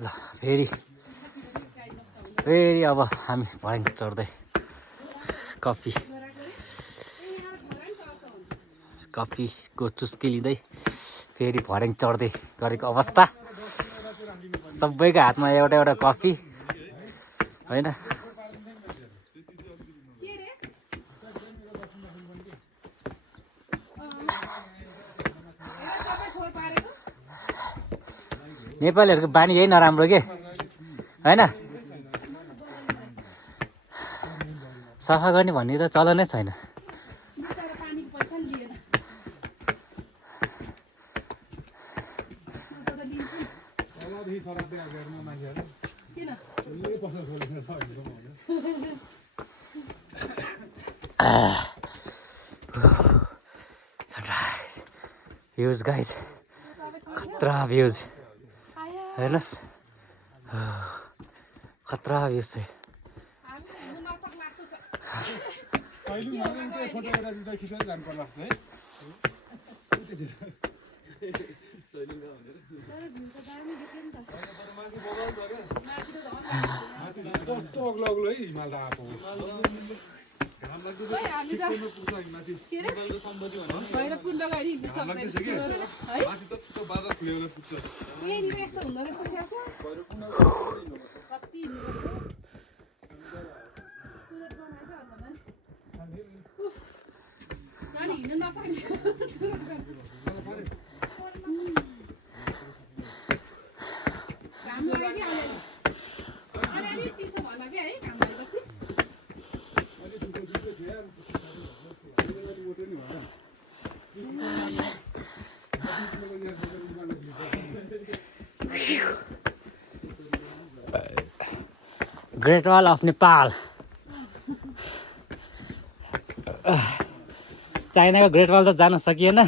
ल फेरि अब हामी भर्याङ चढ्दै कफीको चुस्की लिँदै फेरि भर्याङ चढ्दै गरेको अवस्था। सबैको हातमा एउटा एउटा कफी होइन। नेपालीहरूको बानी यही नराम्रो के होइन, सफा गर्ने भन्ने त चलनै छैन। सनराइज भ्यूज गाइज, खतरा भ्यूज हेर्नुहोस्, खतरा भ्यूज चाहिँ। ग्रेट वाल अफ नेपाल, चाइनाको ग्रेट वाल त जान सकिएन।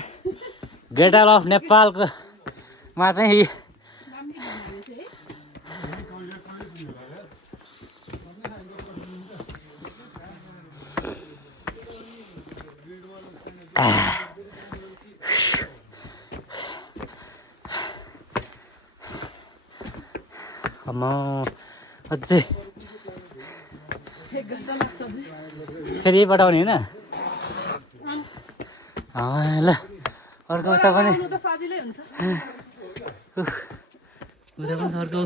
ग्रेट वाल अफ नेपालको मा चाहिँ अझै फेरि यही पठाउने होइन। ल अर्को उता पनि उता पनि अर्को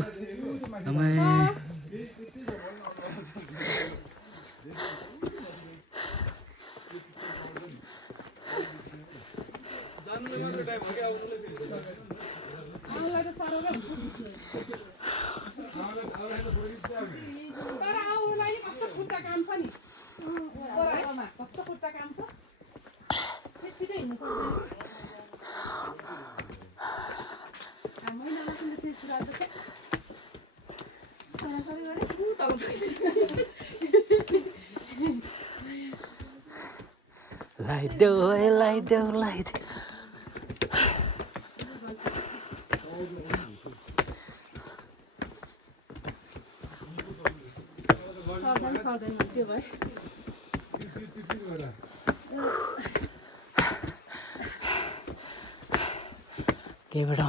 लाइट त्यहीबाट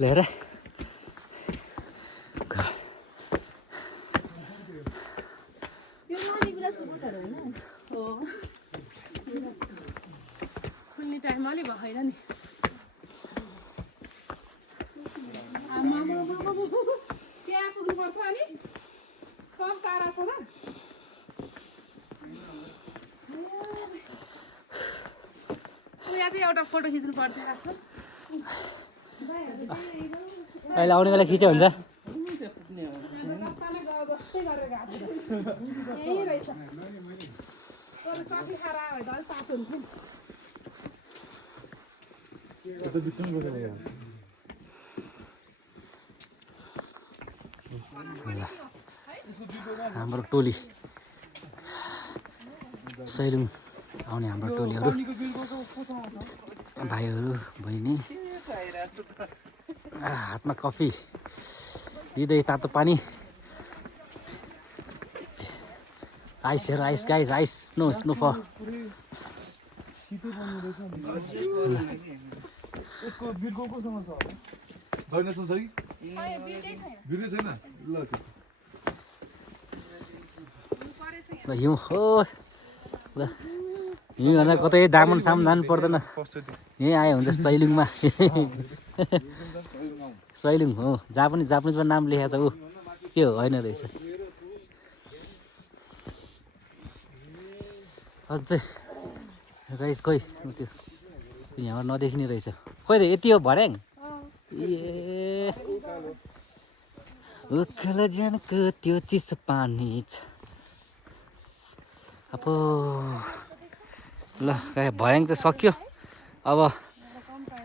लिएर खुल्ने टाइममा अलि भएन नि। त्यहाँ पुग्नुपर्छ अनि कम टाढा छ र। यहाँ चाहिँ एउटा फोटो खिच्नु पर्दैन रहेछ। अहिले आउने बेला खिच्यो हुन्छ। यही रहेछ कफी खाएर आयो त अलिक तातो हुन्थ्यो नि। हाम्रो टोली सैलुङ आउने हाम्रो टोलीहरू भाइहरू बहिनी हातमा कफी दिँदै तातो पानी आइस हेर ice guys ice snow snow फल यसको बिर्को कोसँग छ होला दैलेसन छ कि बिर्कै छैन ल ल हिउँ हो ल हिउँ भन्दा कतै दामन साम जानु पर्दैन यहीँ आयो हुन्छ सैलुङमा सैलुङ हो जहाँ पनि जापानिजमा नाम लेखेको छ ऊ के हो होइन रहेछ अझै गाइस खोइ त्यो यहाँबाट नदेखिने रहेछ खोइ त यति हो भर्याङ ए उखेल ज्यानको त्यो चिसो पानी छ अब ल भर्याङ त सक्यो अब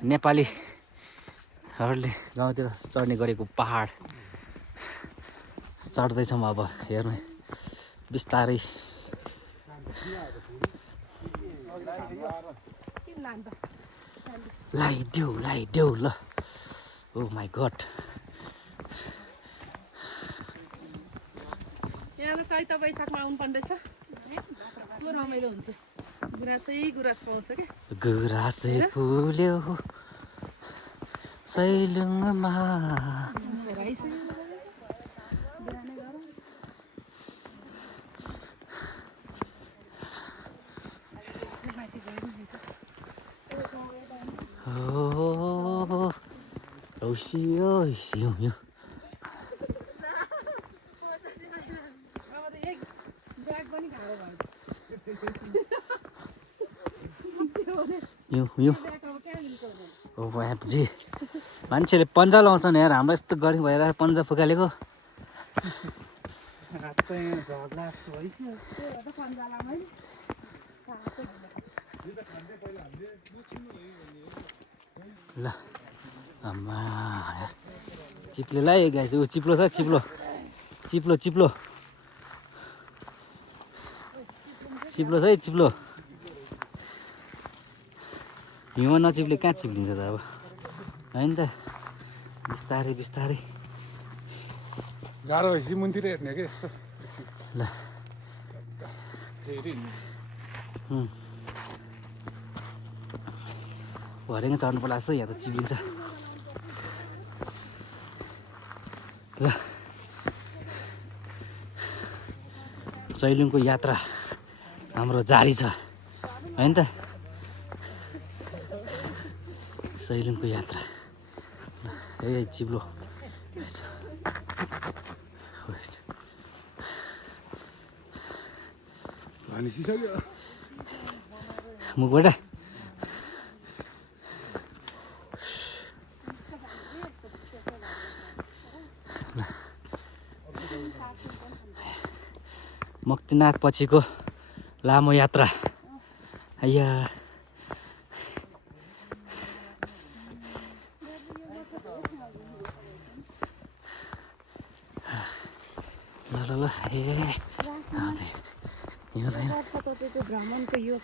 नेपालीहरूले गाउँतिर चढ्ने गरेको पहाड चढ्दैछौँ अब हेर्नु बिस्तारै लाइदेऊ ल ओ माई गड यहाँ त चैत वैशाखमा आउनु पर्दैछ कस्तो रमाइलो हुन्थ्यो गुराँस पाउँछ क्या गुराँसै फुल्यो सैलुङमा रौसियो हिउँ हिउँ हिउँ ओ जी मान्छेले पन्जा लाउँछन् यार हाम्रो यस्तो गर्मी भएर पन्जा फुकालेको ल आमा चिप्लो लै गाइस ऊ चिप्लो छ चिप्लो छ है चिप्लो हिउँमा नचिप्ले कहाँ चिप्लिन्छ त अब होइन त बिस्तारै गाह्रो भएपछि मुनतिर हेर्ने क्या यसो ल भरेङ चढ्नु पर्ला जस्तो यहाँ त चिप्लिन्छ ल सैलुङको यात्रा हाम्रो जारी छ होइन त सैलुङको यात्रा ए चिप्लो मुखबाट मुक्तिनाथ पछिको लामो यात्रा आइया ल ए हिँड्नु छैन भ्रमणको योग छ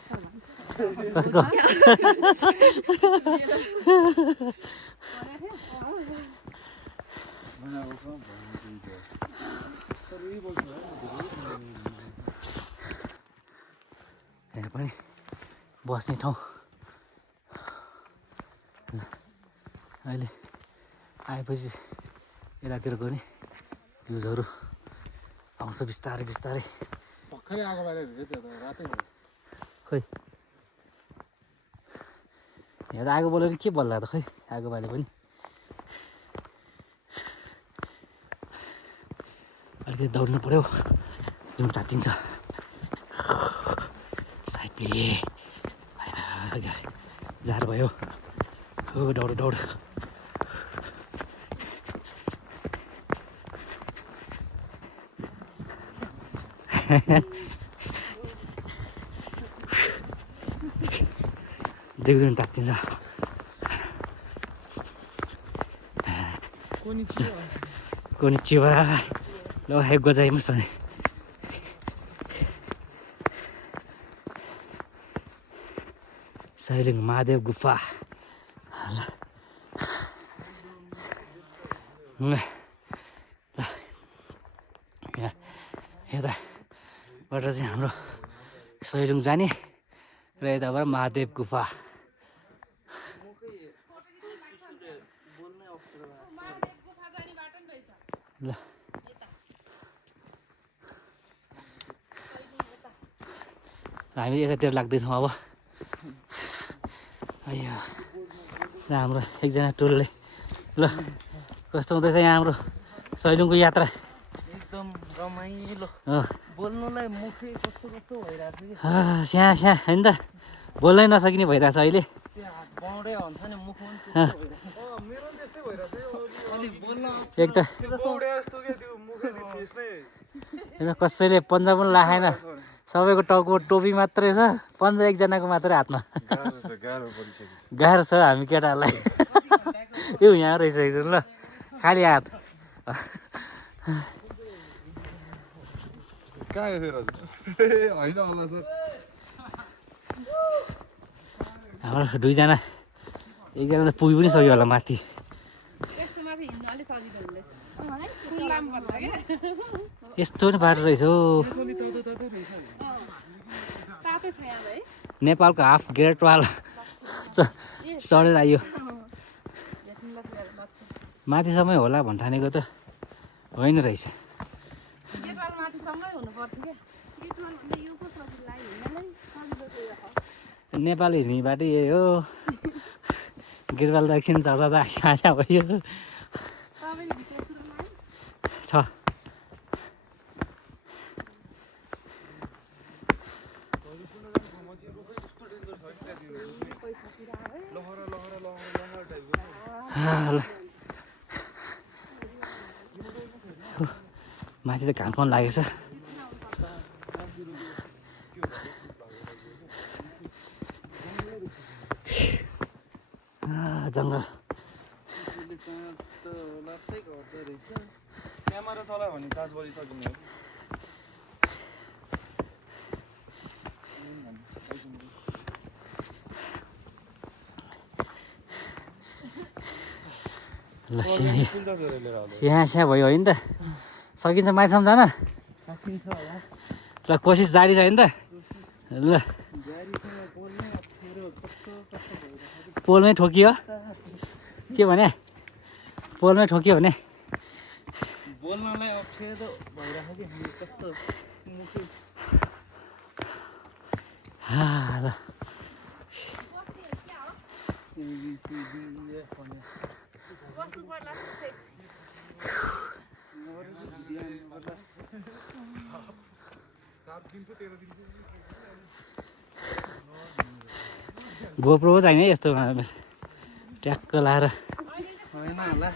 यहाँ पनि बस्ने ठाउँ अहिले आएपछि यतातिर गयो नि भ्युजहरू आउँछ बिस्तारै भर्खरै आगो बालेर त्यो त रातै भयो खोइ यहाँ त आगो बलेर के बल्ला त खै आगो बाले पनि अलिकति दौड्नु पऱ्यो हिउँ तातिन्छ साइडले जाडो भयो हो दौड देख्दैन तात्तिन्छ कोनिचिवा ल हे गोजाइमास सैलुङ महादेव गुफा यताबाट चाहिँ हाम्रो सैलुङ जाने र यताबाट महादेव गुफा ल हामी यतातिर लाग्दैछौँ अब अಯ್यो हाम्रो एकजना टोलले ल कस्तो हुँदैछ यहाँ हाम्रो सैलुङको यात्रा एकदम रमाइलो बोल्नुलाई मुखै कस्तो कस्तो भइरहेको छ कि स्या स्या होइन त बोल्नै नसकिने भइरहेछ अहिले बाउडै हुन्छ नि मुख एक त कसैले पन्जा पनि लाखेन सबैको टाउको टोपी मात्रै छ पन्जा एकजनाको मात्रै हातमा गाह्रो छ हामी केटाहरूलाई यो यहाँ रहिसकेको छ ल खाली हात कहाँ गयो फेरि होइन होला सर हाम्रो दुईजना एकजना त पुगी पनि सक्यो होला माथि यस्तो माथि हिँड्नु अलिक सजिलो हुँदैछ खुल्लामा भन्दा क्या यस्तो पनि बाटो रहेछ हौ तातै छ यहाँ है नेपालको हाफ ग्रेटवाल चढेर आयो माथिसम्मै होला भन्ठानेको त होइन रहेछ गेटवाल माथिसम्मै हुनु पर्थ्यो क्या नेपाल हिँड्ने बाटो यही हो गिरवाल त एकछिन चढ्दा त आशा भयो छ ल माथि त घाम पनि लागेको छ जङ्गल क्यामेरा चलायो भने चार्ज गरिसकिने हो ल स्या भयो होइन त सकिन्छ माथिसम्म जान सकिन्छ होला ल कोसिस जारी छ होइन त ल पोलमै ठोकियो के भने पोलमै ठोकियो भने बोल्नलाई अप्ठ्यारो भइरहेको कि कस्तो मुखै ल गोप्रो चाहिने यस्तो ट्याक्क लाएर होइन होला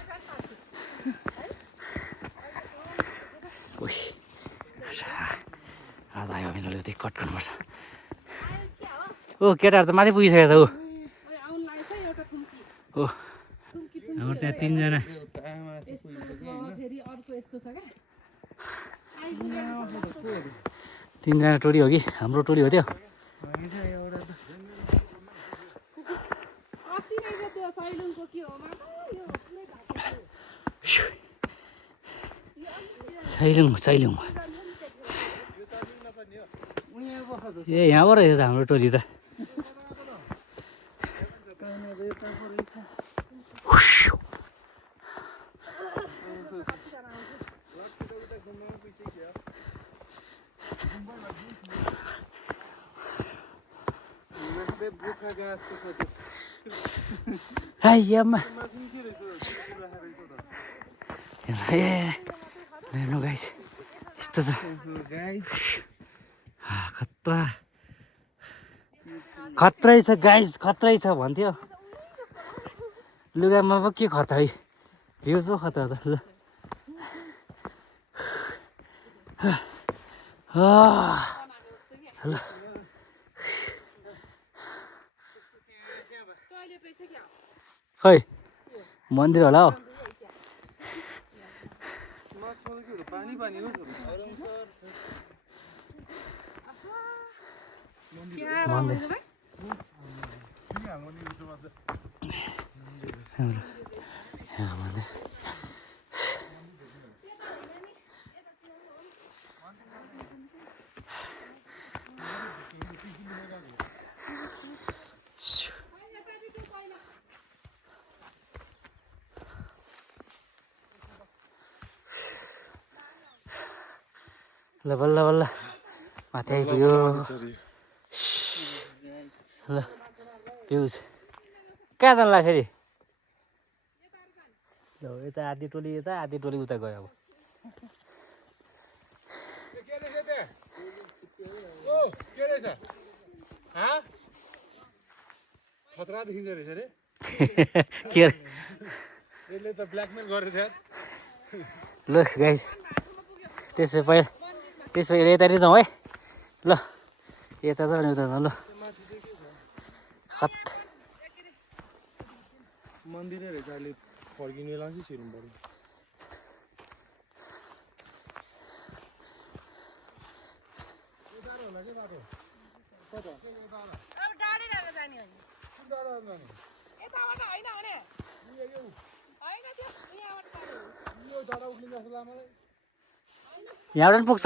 आधा आयो भने त्यो कट गर्नुपर्छ ओ केटाहरू त माथि पुगिसकेको छ ऊ आउनु लागेको छ एउटा ठुम्की ओ हाम्रो त्यहाँ तिनजना यस्तो छ फेरि अर्को यस्तो छ क्या तिनजना टोली हो कि हाम्रो टोली हो त्यो अस्ति नै त्यो सैलुङको के हो सैलुङ ए यहाँ पो रहेछ त हाम्रो टोली त आम्मा हेर्नु गाइस यस्तो छ खतरा खत्रै छ गाइस खत्रै छ भन्थ्यो लुगामा पो के खतरै भ्यू पो खतरा त ल ल खै मन्दिर होला हौ मन्दिर यहाँ भने ल बल्ल बल्ल माथि आइपुग्यो ल भ्युज कहाँ जान्ला फेरि ल यता आधी टोली यता आधी टोली उता गयो अब खतरा देखिन्छ रहेछ रे के अरे? यसले त ब्ल्याकमेल गरेको थियो ल गाइस त्यसो भए यतातिर जाउँ है ल यता जाउँ अनि उता जाउँ ल खत मन्दिरै रहेछ अहिले फर्किने बेला चाहिँ छिर्नु पर्यो यताबाट होइन भने होइन त्यो यहाँबाट यहाँबाट पनि पुग्छ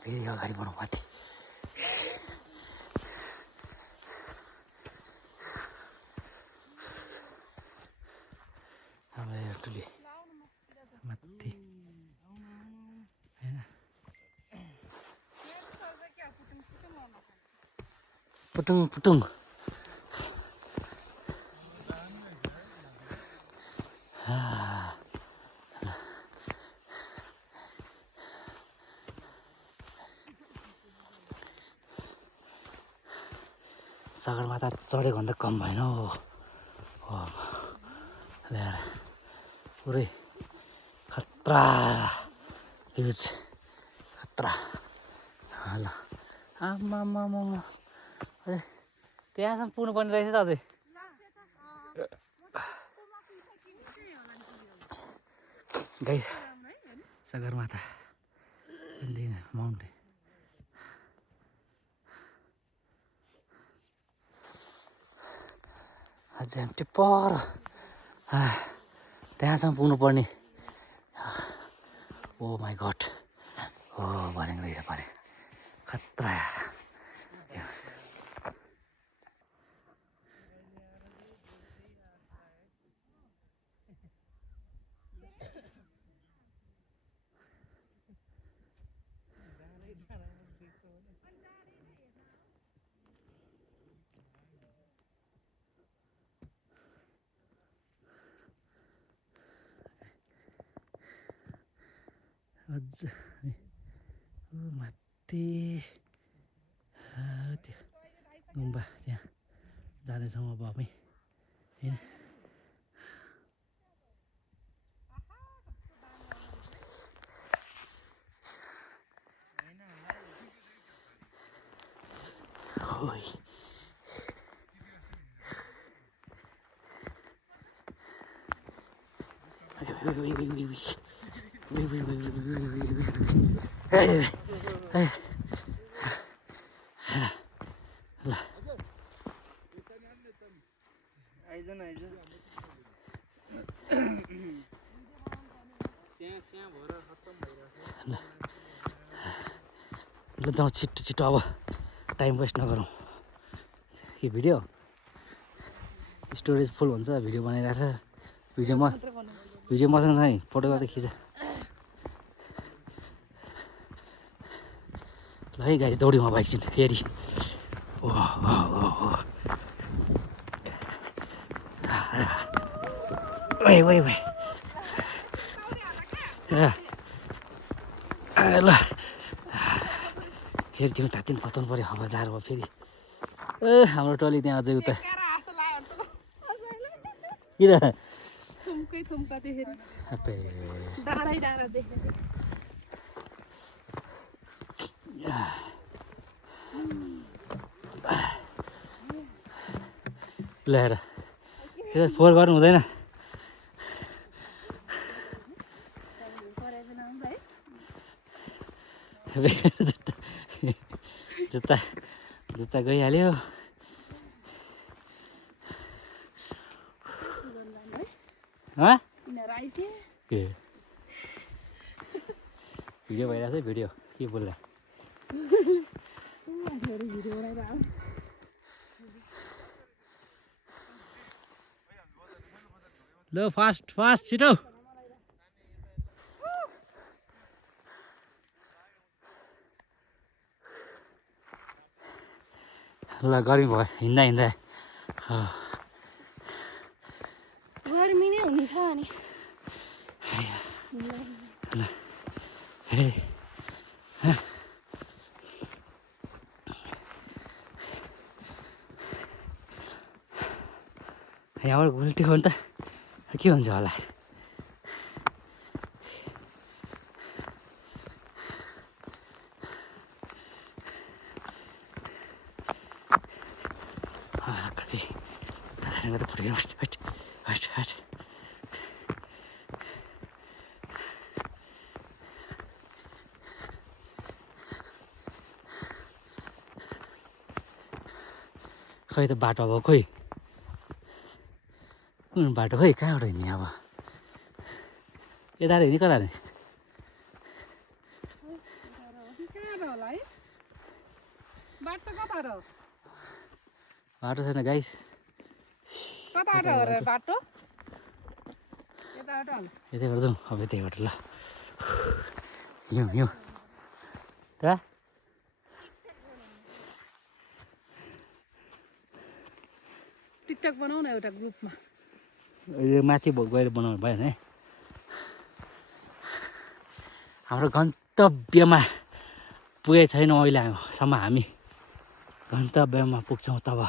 फेरि अगाडि बढौँ माथि हाम्रो यो टुली माथि पुटुङ पुटुङ सगरमाथा चढेको भन्दा कम भएन हो ल्याएर पुरै खतरा भ्युज खतरा ल आमामामा अझै त्यहाँसम्म पुग्नुपर्ने रहेछ त अझै गाइस सगरमाथा माउन्टेन अझै हामी पर त्यहाँसम्म पुग्नुपर्ने ओ माई गड हो भनेको रहेछ भने खतरा अझ माथि त्यो गुम्बा त्यहाँ जाँदैछौँ अब हामी होइन ल जाउँ छिट्टो छिट्टो अब टाइम वेस्ट नगरौँ के भिडियो स्टोरेज फुल हुन्छ भिडियो बनाइरहेको छ भिडियो मसँग छ है फोटो गर्दै खिच ल है गाइस दौड्यौँ अब एकछिन फेरि ओइ ल फेरि तिमी तात्तिनु तताउनु पऱ्यो अब जाडो भयो फेरि ए हाम्रो टोली त्यहाँ अझै उता किन थुम्का देखेर अबे डाँडै डाँडा देखेर ल्याएर त्यो फोहोर गर्नु हुँदैन जुत्ता जुत्ता जुत्ता गइहाल्यो यिनीहरू आइसे ए भिडियो भइरहेको छ भिडियो के बोल्दा मान्छेहरू भिडियो बनाएर आऊ ल फास्ट फास्ट छिटो ल गर्मी भयो हिँड्दा हिँड्दा गर्मी नै हुनेछ अनि यहाँबाट उल्टी हो नि त के हुन्छ होला कति त फुटेर हट हट हट खै त बाटो अब खोइ कुन बाटो खोइ कहाँबाट हिँड्ने अब यता हिँड्ने कता हिँड्ने कहाँ र होला है बाटो कता र बाटो छैन गाइस कता र हो र बाटो यताबाट होला यतैबाट जाउँ अब यतैबाट ल हिउँ हिउँ कहाँ टिकटक बनाऊ न एउटा ग्रुपमा यो माथि गएर बनाउनु भयो भने हाम्रो गन्तव्यमा पुगेको छैनौँ अहिलेसम्म हामी गन्तव्यमा पुग्छौँ तब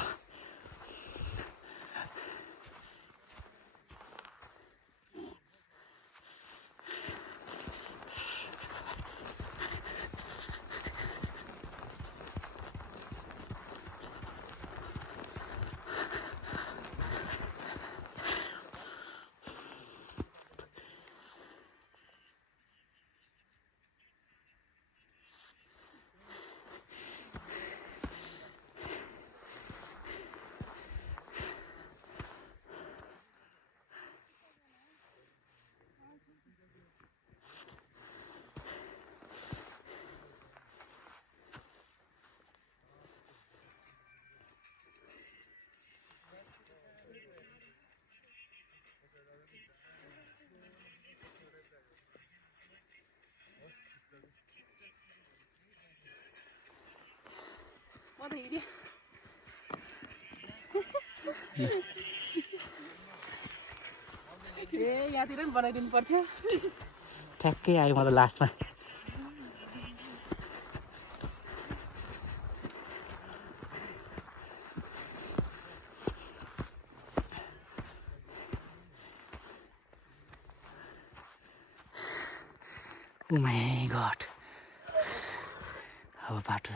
म त हिँड्यो ए यहाँतिर पनि बनाइदिनु पर्थ्यो ठ्याक्कै आयो म त लास्टमा ओ माई गॉड अब बाटो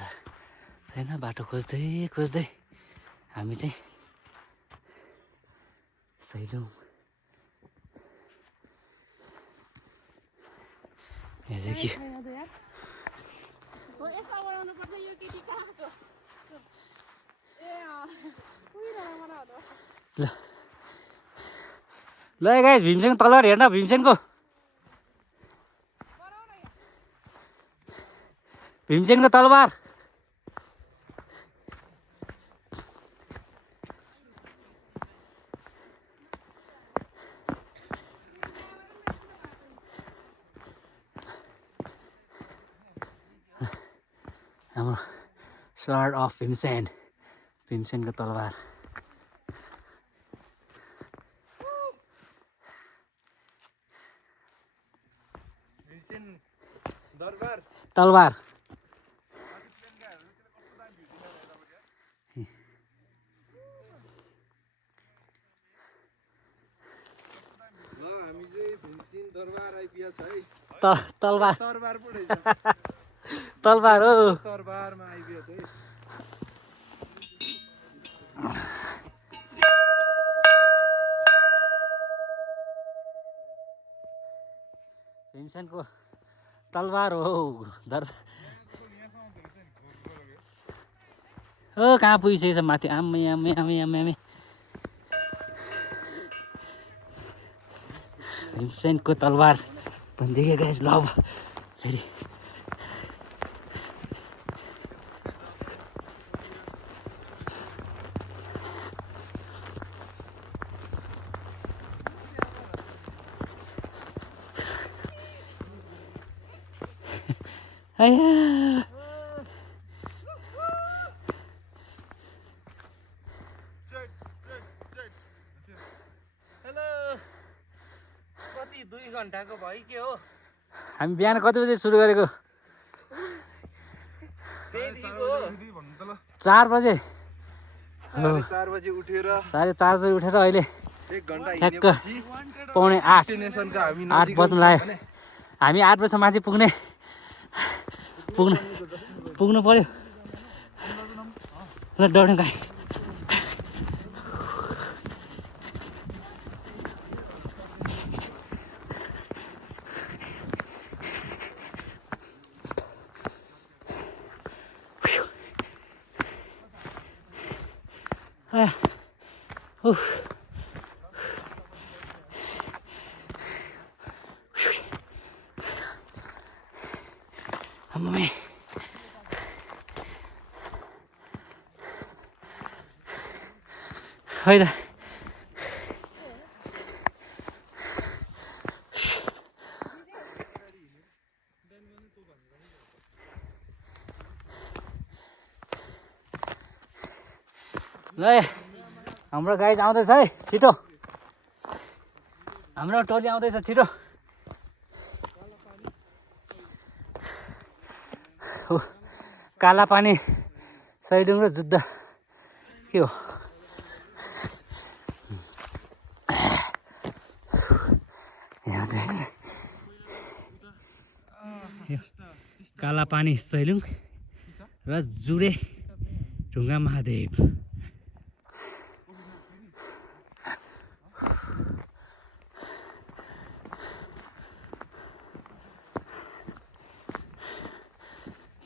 छैन बाटो खोज्दै खोज्दै हामी चाहिँ सैलौँ यहाँ चाहिँ के हो यसो बनाउनु पर्छ यो केटी कहाँको ए ल ल गाइस भीमसेन तलबाट हेर्न भीमसेनको भीमसेनको तलवार हाम्रो sword of भीमसेन भीमसेनको तलवार दरबार तलवार ल हामी तलवार तरबार पो रहेछ तलवार हो तरबारमा आइपुग्यो त है भीमसेनको तलवार हो धर कहाँ पुगिसकेछ माथि आमै आमै आमै आमै आमै भीमसेनको तलवार भनिदिएको गाइस ल अब फेरि आया हेलो कति 2 घन्टाको भयो के हो हामी बिहान कति बजे सुरु गरेको फेरिको 4 बजे 4 बजे उठेर 4:30 बजे उठेर अहिले 1 घन्टा ठ्याक्क हिँडेपछि पौने 8 डेस्टिनेसनको हामी 8 बज्न लाग्यो हामी 8 बजीसम्म माथि पुग्नु पर्यो ल दौड्यौँ गाई आम्मै खै त ल हाम्रो गाइज आउँदैछ है छिटो हाम्रो टोली आउँदैछ छिटो काला पानी सैलुङ र जुद्ध के हो काला पानी सैलुङ र जुरे ढुङ्गा महादेव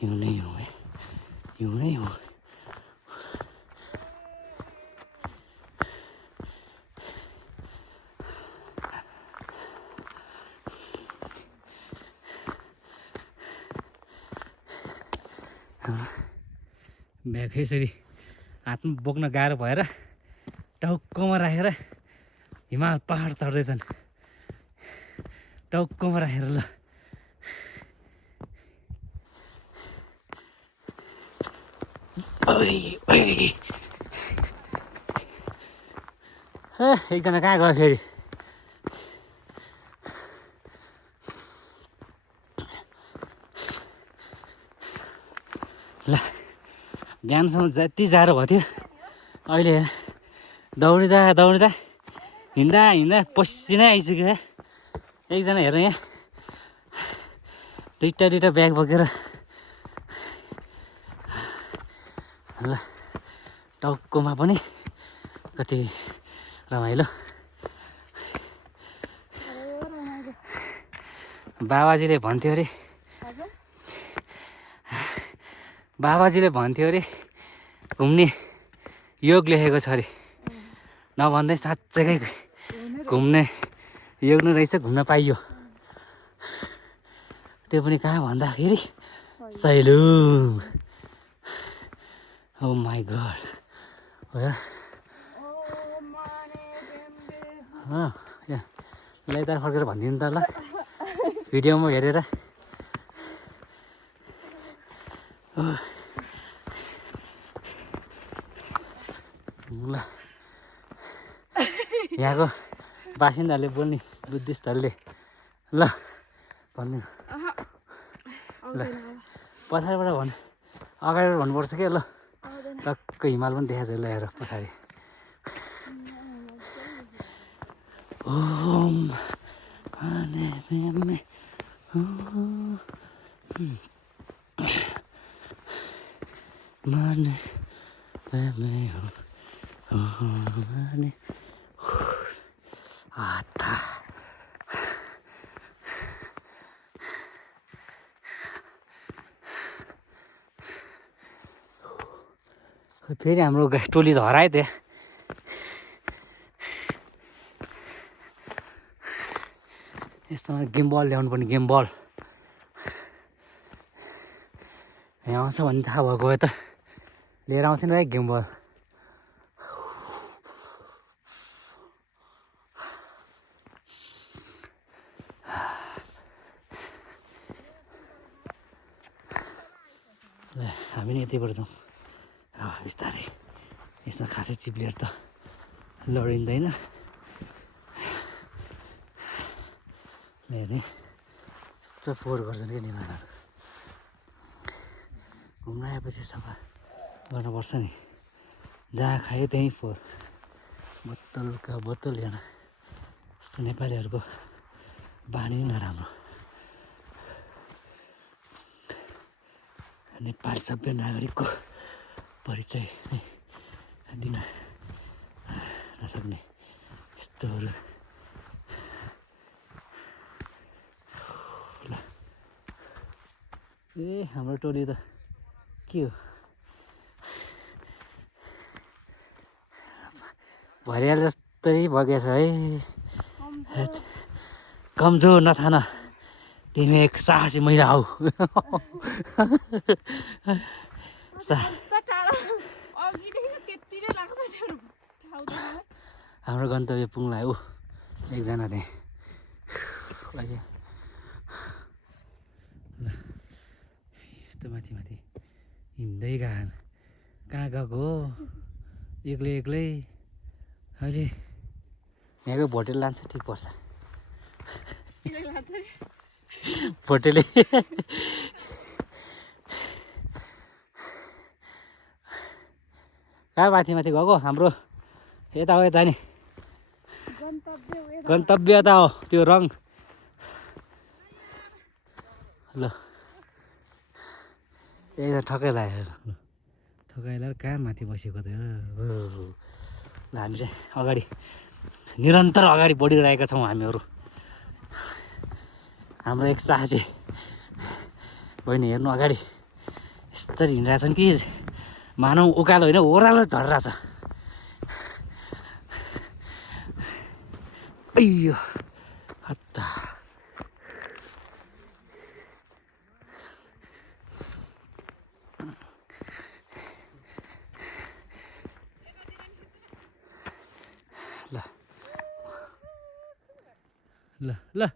हिउँ नै हो हिउँ नै हो ब्याग यसरी हातमा बोक्न गाह्रो भएर टाउकोमा राखेर हिमाल पहाड चढ्दैछन् टाउकोमा राखेर ल एकजना कहाँ गयो फेरि ल बिहानसम्म जति जाडो भयो थियो अहिले दौडिँदा दौडिँदा हिँड्दा हिँड्दा पसिनै आइसक्यो एकजना हेर यहाँ दुईटा ब्याग बोकेर ल टाउकोमा पनि कति रमाइलो बाबाजीले भन्थ्यो अरे घुम्ने योग लेखेको छ अरे नभन्दै साँच्चैकै घुम्ने योग नै रहेछ घुम्न पाइयो त्यो पनि कहाँ भन्दाखेरि सैलुङ ओ माई गड हो यहाँ यता फर्केर भनिदिनु त ल भिडियोमा हेरेर ल यहाँको बासिन्दाहरूले बोल्ने बुद्धिस्टहरूले ल भनिदिनु ल पछाडिबाट भन् अगाडिबाट भन्नुपर्छ क्या ल टक्क हिमाल पनि देखाएको छ ल हेर पछाडि ओम फेरि हाम्रो टोली त हरायो त्यहाँ यस्तोमा गेम बल ल्याउनु पर्ने गेम बल यहाँ आउँछ भन्ने थाहा भएको भए त लिएर आउँथेन भाइ गेम बल ल हामी नि यतिबाट जाउँ बिस्तारै यसमा खासै चिप्लेर त लडिँदैन हेर्ने यस्तो फोहोर गर्छन् क्या निमाहरू घुम्न आएपछि सफा गर्नुपर्छ नि जहाँ खायो त्यहीँ फोहोर बोतलका बोतल हेर्न यस्तो नेपालीहरूको बानी नराम्रो नेपाली सभ्य नागरिकको परिचय नै दिन नसक्ने यस्तोहरू ल ए हाम्रो टोली त के हो भरियाल जस्तै बगेछ है कमजोर नथान तिमी एक साहसी महिला हौ हाम्रो गन्तव्य पुग्ला ऊ एकजना त्यहाँ ल यस्तो माथि माथि हिँड्दै गएन कहाँ गएको हो एक्लै एक्लै अहिले यहाँको भोटेल लान्छ ठिक पर्छ भोटेले कहाँ माथि माथि गएको हाम्रो यता हो यता नि गन्तव्य यता हो त्यो रङ ल एकजना ठक्कै लाग्यो ठक्कै लगाएर कहाँ माथि बसेको त ल हामी चाहिँ अगाडि निरन्तर अगाडि बढिरहेका छौँ हामीहरू हाम्रो एक साहसी बहिनी हेर्नु अगाडि यस्तरी हिँडिरहेछन् कि मानौ उकालो होइन ओह्रालो झरिरहेछ अಯ್यो हत्ता ल ल ल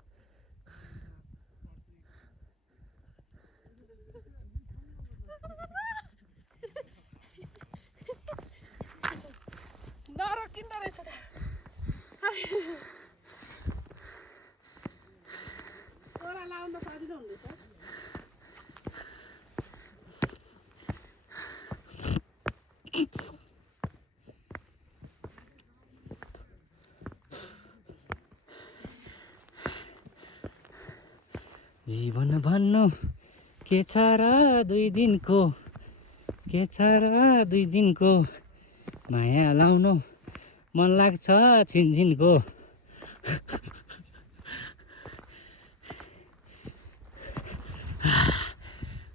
नरोकिँदो रहेछ त ओरा लाउन सजिलो हुँदैछ जीवन भन्नु के छ र दुई दिनको के छ र दुई दिनको माया लाउनु मन लाग्छ छिनछिनको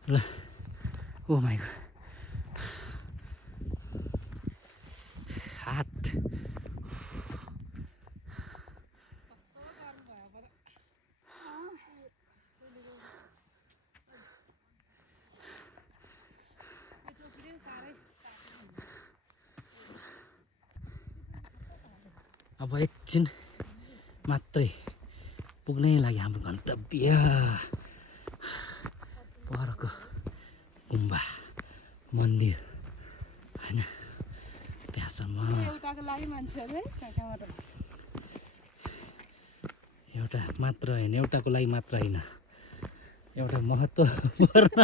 ल ओ माइ गॉड हात अब एकछिन मात्रै पुग्नै लागि हाम्रो गन्तव्य परको गुम्बा मन्दिर होइन त्यहाँसम्म एउटाको लागि मान्छेहरू है कहाँबाट एउटा मात्र होइन एउटाको लागि मात्र होइन एउटा महत्त्वपूर्ण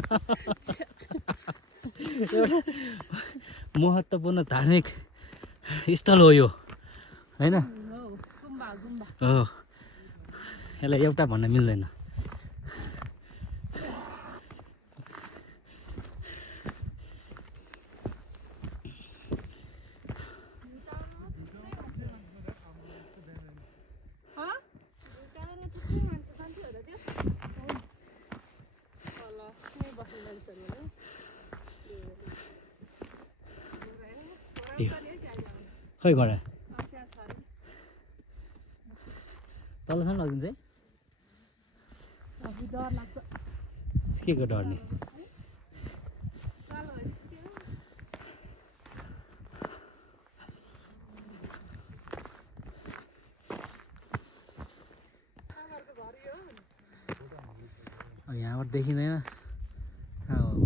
एउटा महत्त्वपूर्ण धार्मिक स्थल हो यो होइन गुम्बा गुम्बा हो यसलाई एउटा भन्न मिल्दैन। खै गरा तलसम्म लगिन्छ है डर लाग्छ के को डर्ने यहाँबाट देखिँदैन कहाँ हो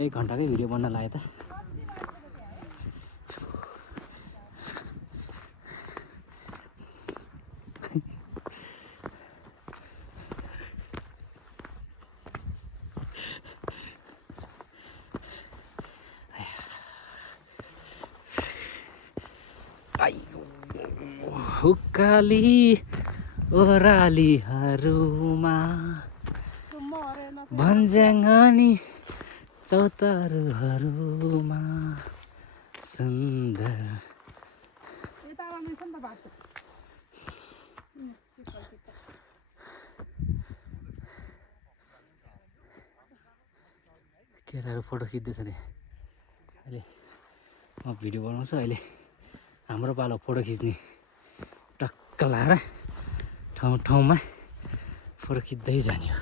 एक घन्टाकै भिडियो बन्न लाग्यो त उकाली ओह्रालीहरूमा भन्ज्याङनी चौतारोहरूमा सुन्दर केटाहरू फोटो खिच्दैछ अरे अहिले म भिडियो बनाउँछु अहिले हाम्रो पालो फोटो खिच्ने टक्क लाएर ठाउँ ठाउँमा फोटो खिच्दै जाने हो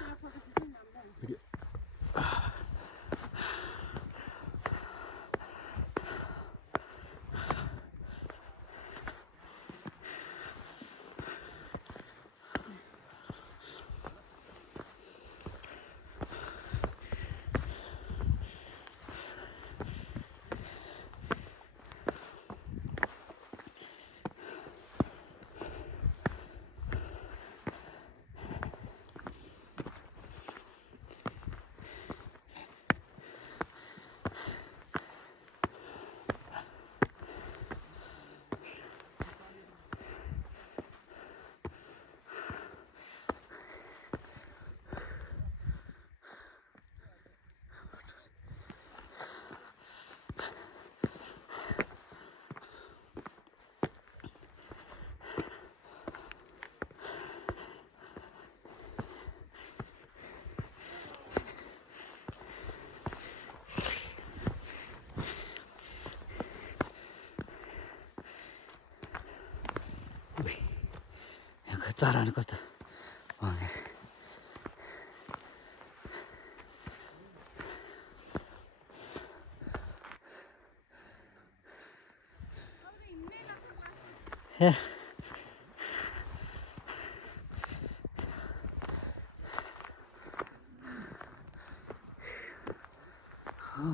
चराहरू कस्तो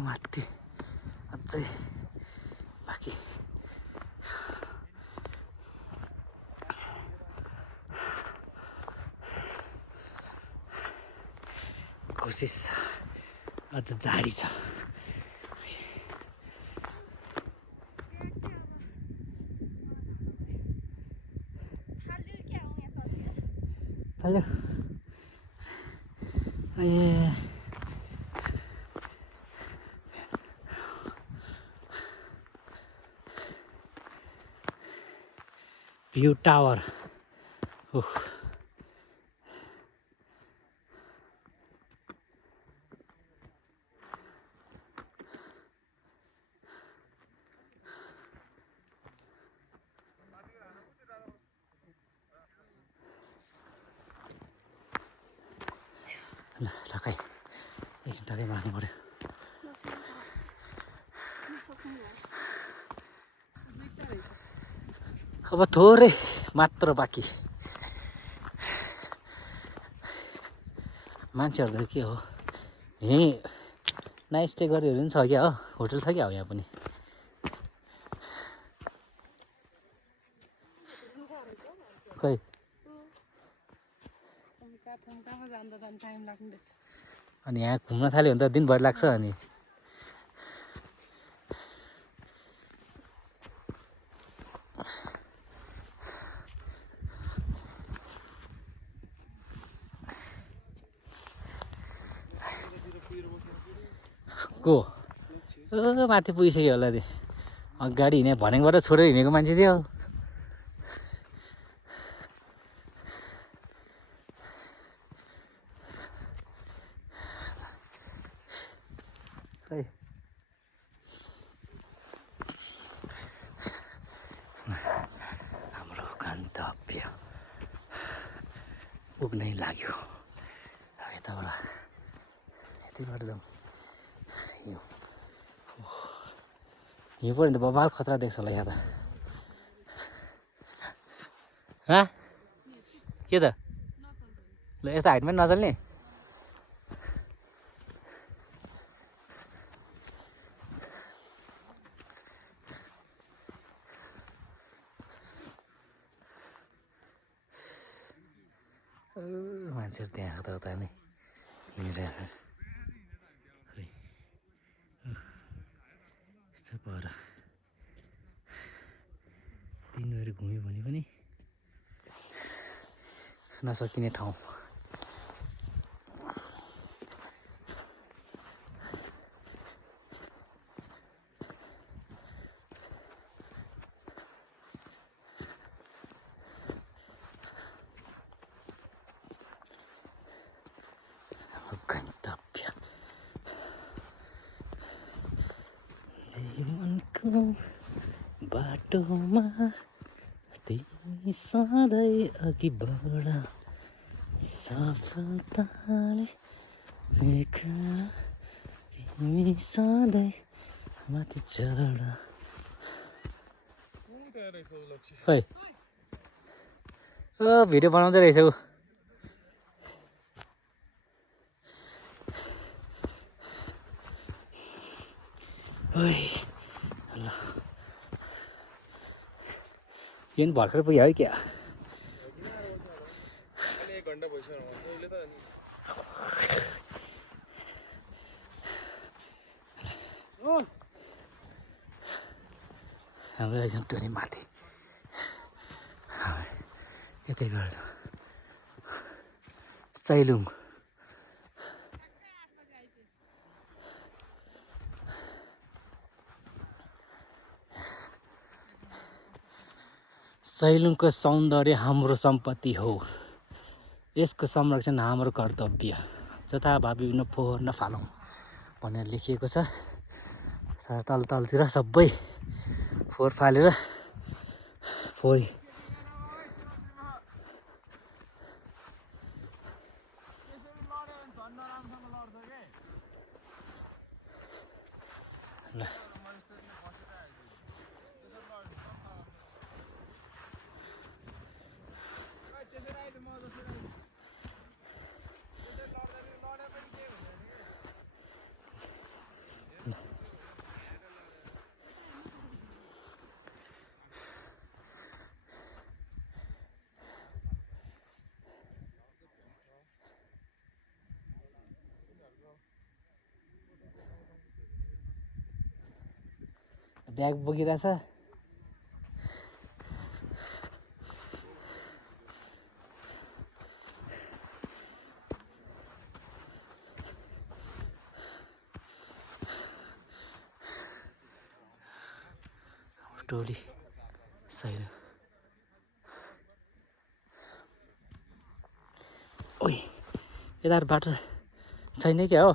माथि अझै बाँकी कोसिस अझ झाडी छ हेलो ए भ्यू टावर ओह ल ढकाइ एकछिन ढकाइ मार्नु पऱ्यो अब थोरै मात्र बाँकी मान्छेहरू त के हो यहीँ नाइट स्टे गरेहरू पनि छ क्या हो होटल छ क्या हो यहाँ पनि खै थम्कामा जाँदा त टाइम लाग्ने रहेछ अनि यहाँ घुम्न थाल्यो भने त दिनभरि लाग्छ अनि को माथि पुगिसक्यो होला त्यो अगाडि हिँडे भनेकोबाट छोडेर हिँडेको मान्छे थियो खै हाम्रो गन्तव्य पुग्नै लाग्यो यताबाट यतिबाट जाउँ हिँड पऱ्यो भने त बबाल खतरा देख्छ होला यहाँ त के त ल यस्तो हाइटमा नचल्ने मान्छेहरू त्यहाँ उता नै हिँडिरहेको छ यस्तो पर दिनभरि घुम्यो भने पनि नसकिने ठाउँ गन्तव्य जीवनको बाटोमा तिमी सधैँ अघि बढ सफलताले तिमी सधैँ माथि चढ खै भिडियो बनाउँदै रहेछ ऊ ओइ ल यो भर्खर पुग्यो है क्या हाम्रो आइसक्यो टोनी माथि यतै गर्छ सैलुङ सैलुङको सौन्दर्य हाम्रो सम्पत्ति हो यसको संरक्षण हाम्रो कर्तव्य जथाभावी फोहोर नफालौँ भनेर लेखिएको छ तर तलतिर सबै फोहोर फालेर फोहोरी ब्याग बोकिरहेछ टोली सैलुङ ओइ यता बाटो छैन क्या हो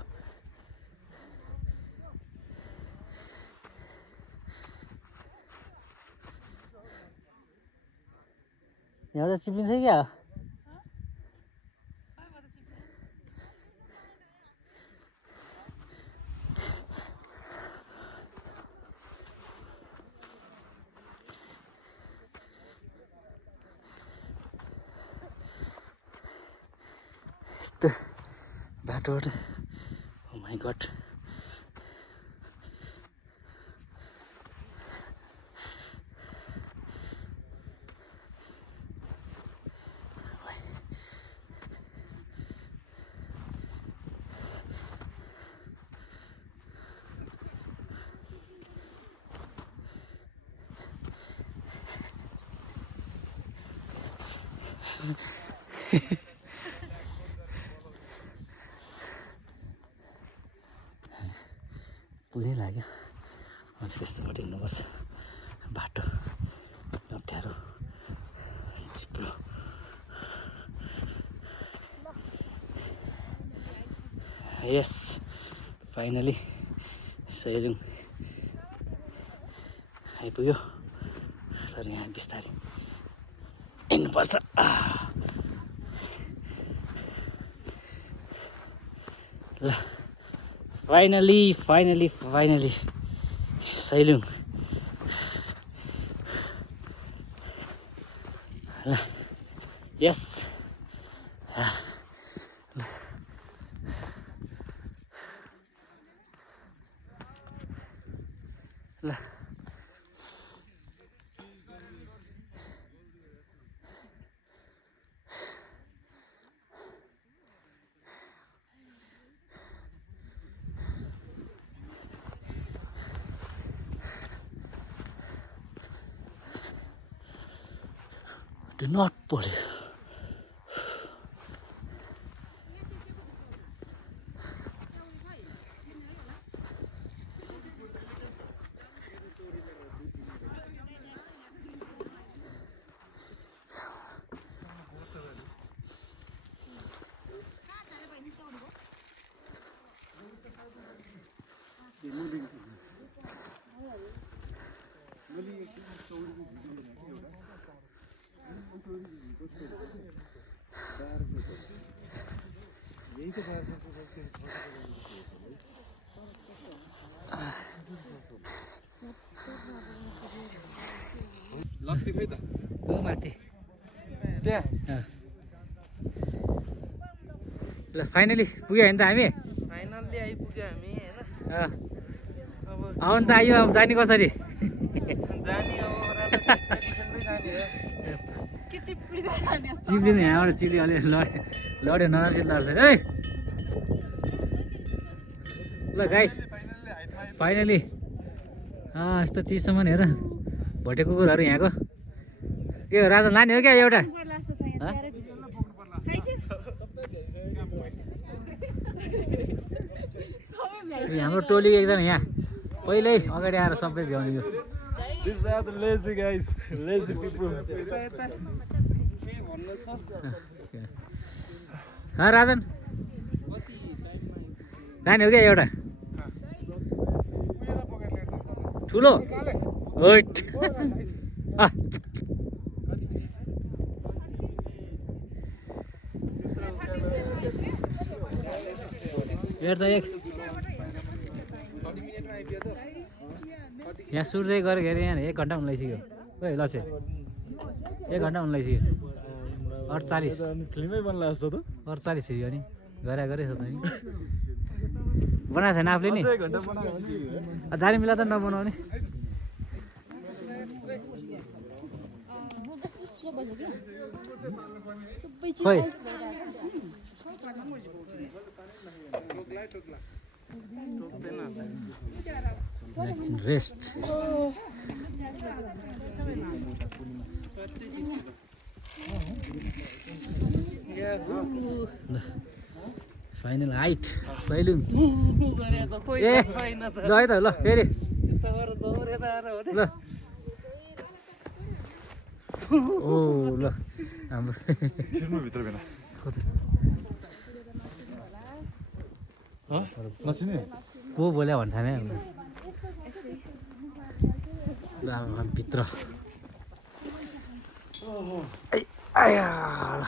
यहाँ त चिप्लिन्छ क्या यस्तो बाटोबाट ओ माई गड पुरै लाग्यो अनि त्यस्तोबाट हिँड्नुपर्छ बाटो अप्ठ्यारो चिप्लो यस फाइनली सैलुङ आइपुग्यो तर यहाँ बिस्तारै हिँड्नुपर्छ ल फाइनली सैलुङ ल यस ल Do not pull. लक्सी खै त माथि त्यहाँ ल फाइनली पुग्यो होइन त हामी फाइनल्ली आइपुग्यो हामी होइन अब आउनु त आयो अब जाने कसरी जाने अब राजासँगै जाने हो के चिप्लिँदै जाने हो? चिप्लिनु यहाँबाट चिप्ली अलि लड्यो नराम्रो लड्छ है ल गाइस फाइनली यस्तो चिजसम्म हेर भोटे कुकुरहरू यहाँको के हो राजा लाने हो क्या एउटा पर्ला जस्तो छ यहाँ च्यारै भित्र। खाइदियो? सबै भ्याइ- हाम्रो टोलीको एकजना यहाँ पहिल्यै अगाडि आएर सबै भ्याउने यो These are the lazy guys, lazy people. Rajan लाने हो क्या एउटा ठुलो ओइट हेर त एक यहाँ सुर्दै गरेको हेरेँ यहाँ 1 घन्टा हुन लागिसक्यो ओइ लसे 1 घन्टा हुन लागिसक्यो 48 फिल्मै बन्ला जस्तो त 48 थियो नि गरे छ त नि बनाएको छैन आफूले नि 1 घन्टा बनायो भने जाने बेला त नबनाउने खोइ रेस्ट फाइनल हाइट सैलुङ गरे त कोही ए छैन त ल है त ल फेरि यताबाट दौडेर आएर हो नि ल ओ ल हाम्रो छिर्नु भित्र बेला नसिने को बोल्यो भन्ठाने ल अब हामी भित्र ऐ आया ल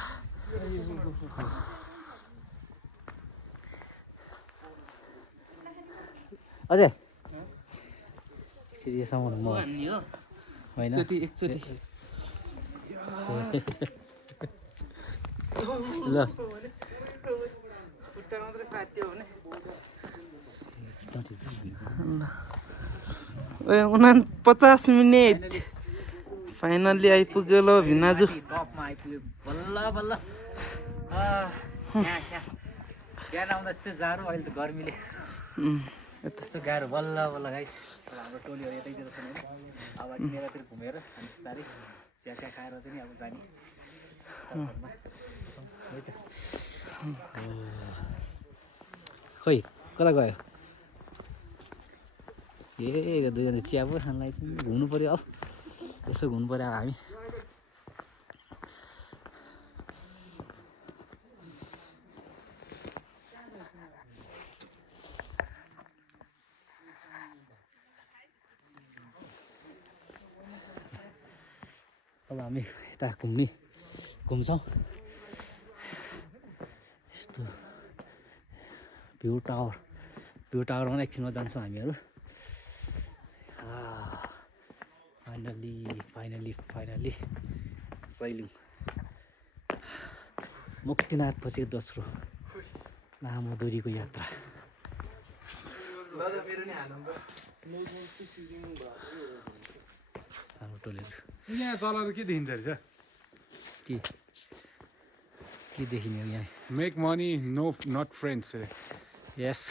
अझै एकचोटि यसमा म भन्ने हो होइन एकचोटि ल खुट्टा मात्रै फाट्यो भने 49 मिनेट फाइनल्ली आइपुग्यो ल भिनाजु टपमा आइपुग्यो बल्ल बल्ल बिहान आउँदा यस्तै जाडो अहिले त गर्मीले त्यस्तो गाह्रो बल्ल बल्ल गाइस हाम्रो टोलीहरू यतैतिर छन् होइन अब यतातिर घुमेर अनि बिस्तारै चिया खाएर चाहिँ नि अब जाने खोइ कता गयो ए दुईजना चिया पो खानलाई चाहिँ घुम्नु पऱ्यो अब यसो घुम्नु पऱ्यो अब हामी अब हामी यता घुम्छौँ यस्तो भ्यू टावरमा एकछिनमा जान्छौँ हामीहरू फाइनली सैलुङ मुक्तिनाथ पछि दोस्रो लामो दूरीको यात्रा हाम्रो टोलीहरू यहाँ तल के देखिन्छ रहेछ के देखिने हो यहाँ make money no not friends यस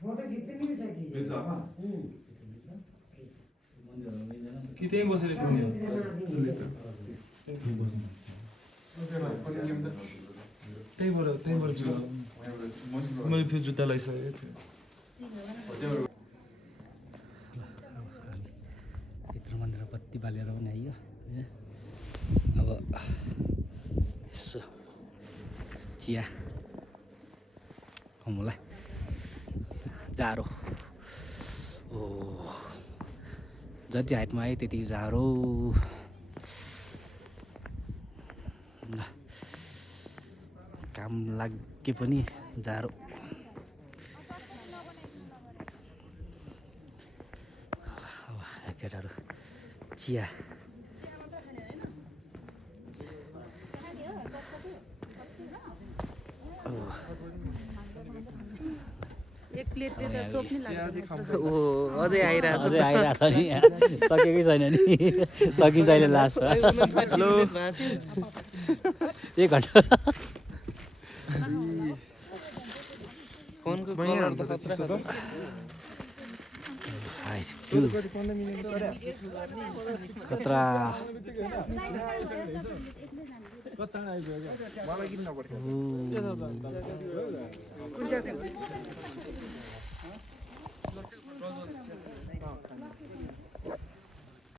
फोटो खिच्नु मिल्छ कि त्यहीँ बसेर घुम्ने हो त्यहीँबाट छु मैले फेरि जुत्ता लगाइसकेको थिएँ भित्र मन्दिर बत्ती बालेर पनि आइयो अब यसो चिया खाउँला जाडो ओ जति हाइटमा आयो त्यति जाडो काम लागे पनि जाडो अब केटाहरू चिया एक प्लेटले त चोप्नै लाग्छ ओ अझै आइरहेको अझै आइरहेछ नि सकेकै छैन नि सकिन्छ अहिले लास्टमा हेलो एक घन्टा फोनको कलर त खतरा खतरा